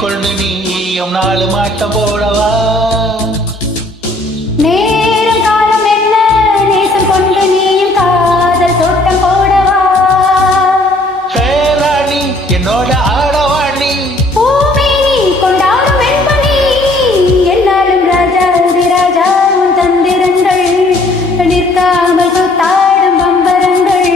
கொண்டு நீயும் நாலு மாட்டம் போடவா? நேரம் காலம் என்ன நேசம் கொண்டு நீயும் காதல் தோட்டம் போடவா? ராணி என்னோட ஆடவாணி, பூமேனி கொண்டாடும் வெண்பனி, என்னாலும் ராஜா ராஜா உன் தந்திரங்கள் நிற்காமல் கூத்தாடும் பம்பரங்கள்.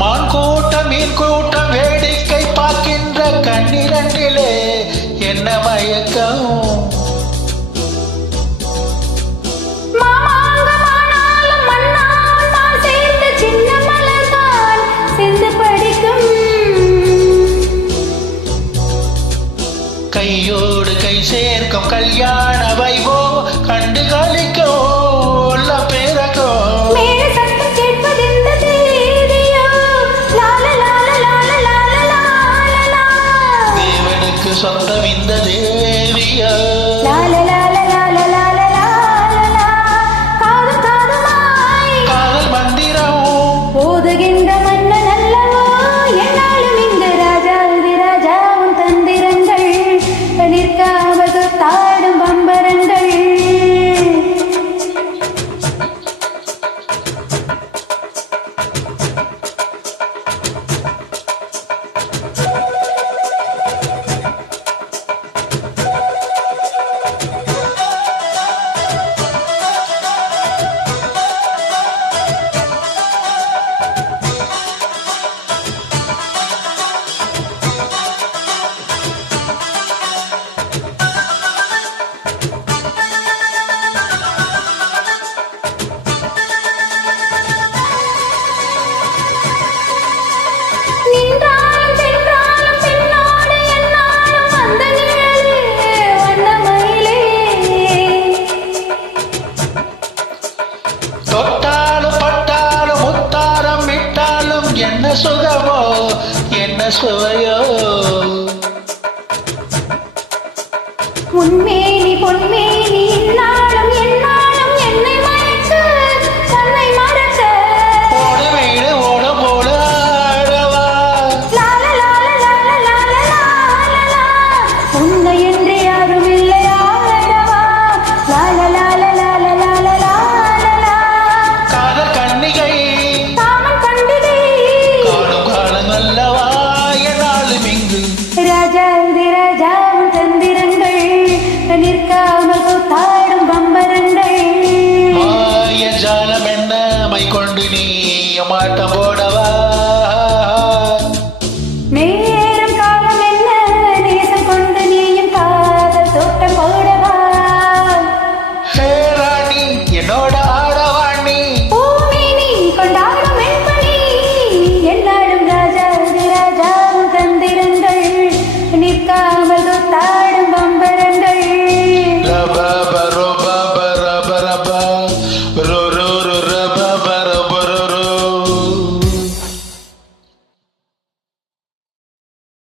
மான் கூட்டம் மீன் கூட்டம் வேடிக்கை பார்க்கின்ற கண்ணிரண்டிலே என்ன மயக்கம்? மாமாங்கமானாலும் மன்னான் நான் சேர்ந்த சின்ன மலர்தான் சிந்து படிக்கும். கையோடு கை சேர்க்கும் கல்யாண வைபோ கண்டு கழிக்கோ உள்ள பிறகோ. மேல சத்தம் கேட்பதெந்த தேதியோ? லால லால லால லால லால லா. தேவனுக்கு சொந்தம் இந்த தேவியோ. லால லால லால லால லால லா. காதும் காதுமாய் காதல் மந்திரம் ஓதுகின்ற மன்னன் அல்லவோ? என்னாலும் இங்கு ராஜா ராஜா உன் தந்திரங்கள் நிற்காமல் தாடும் பம்பரங்கள். நின்றாலும் சென்றாலும் பின்னோடு என்னாலும் அந்த நிழலே வண்ணமயிலே. தொட்டாலும் பட்டாலும் முத்தாரம் விட்டாலும் என்ன சுகமோ என்ன சுவையோ. உன்மேனி பொன்மேனி இந்நாளும் எந்நாளும் என்னை மயக்க தன்னை மறக்க. ஓடு வீடு ஓட போல ஆடவா. லால லால லால லால லால லா. உன்னை என்று யாரும் இல்லை ஆடவா. லால லால லால லால லால லா. காதல் கன்னிகை காமன் பண்டிகை காணும் காலம் அல்லவா என்னாலும் இங்கு. ராஜா ராஜா உன் தந்திரங்கள் நிற்காமல் கூத்தாடும் பம்பரங்கள். மாய ஜாலம் என்ன மை கொண்டு நீ மாட்டம்